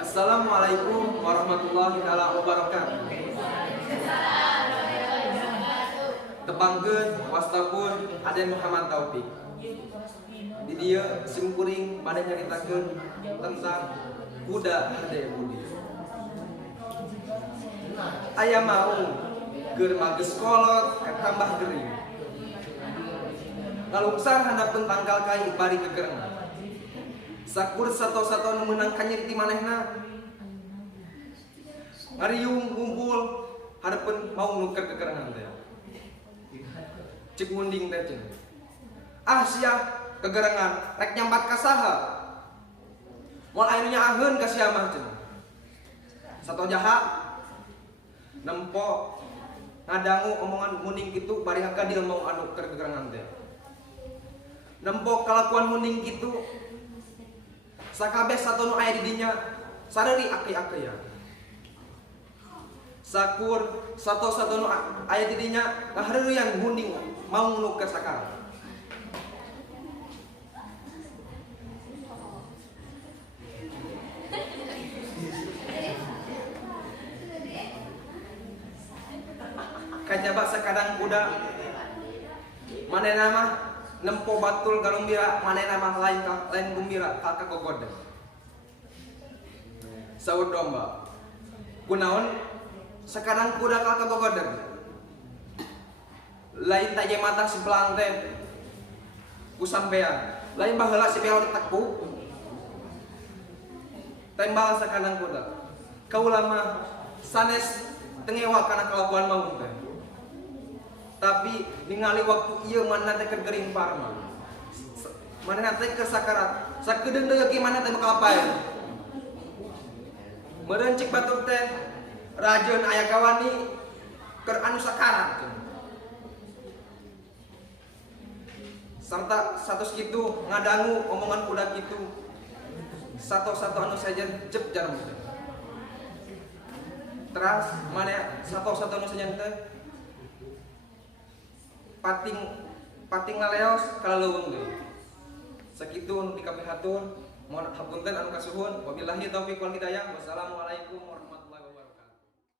Assalamualaikum warahmatullahi wabarakatuh. Tepangkeun wastapun Aden Muhammad Taufik. Di dia simkuring pada nyaritakeun tentang kuda hade budi. Aya mau keur mages kolot katambah gering. Ngalungsang handapkeun tangkal kai bari kekerengan. Sakur sato-sato nu meunang kanyir ti manehna. Ngariung ngumpul harepeun mau nuker kekerengan teh. Cik munding teh cenah. Ah sia kegerengan rek nyambat ka saha? Moal aya nu nyaaheun ka sia mah cenah. Sato jaha nempo ngadangu omongan munding kitu bari haka dia mau anu keur kegerengan teh. Nempo kalakuan munding kitu sakabeh satu nu aya di dinya sareri akei-akeyan. Sakur satu nu aya di dinya ngahareureun munding mau nuker sakara. Kajaba sakadang kuda manehna mah nempo batul galumbira manehna mah lain gumbira ka kagogod. Saur domba. Kunaon sakadang kuda ka kagogod. Lain ta ye mata sebelang teh ku sampean. Lain baheula si beol ditekuk. Tembal sakadang kuda. Kaula mah sanes tengewa kana kalakuan mau teh. Tapi ningali waktu ieu manehna teh keur gering parma. Manehna teh keur sakarat. Sakedeung deui ge manehna teh bakal pae. Meureun cik batur teh rajeun aya kawani keur anu sakarat. Sarta satos kitu ngadangu omongan kuda kitu. Sato-sato anu sajen jep jarum teh. Teras maneh sato-sato anu sajen teh pating ngaleos ka leuweung deui. Sakitu nu dikapihatur, mohon hapunten anu kasuhun. Wabillahi taufiq wal hidayah. Wassalamualaikum warahmatullahi wabarakatuh.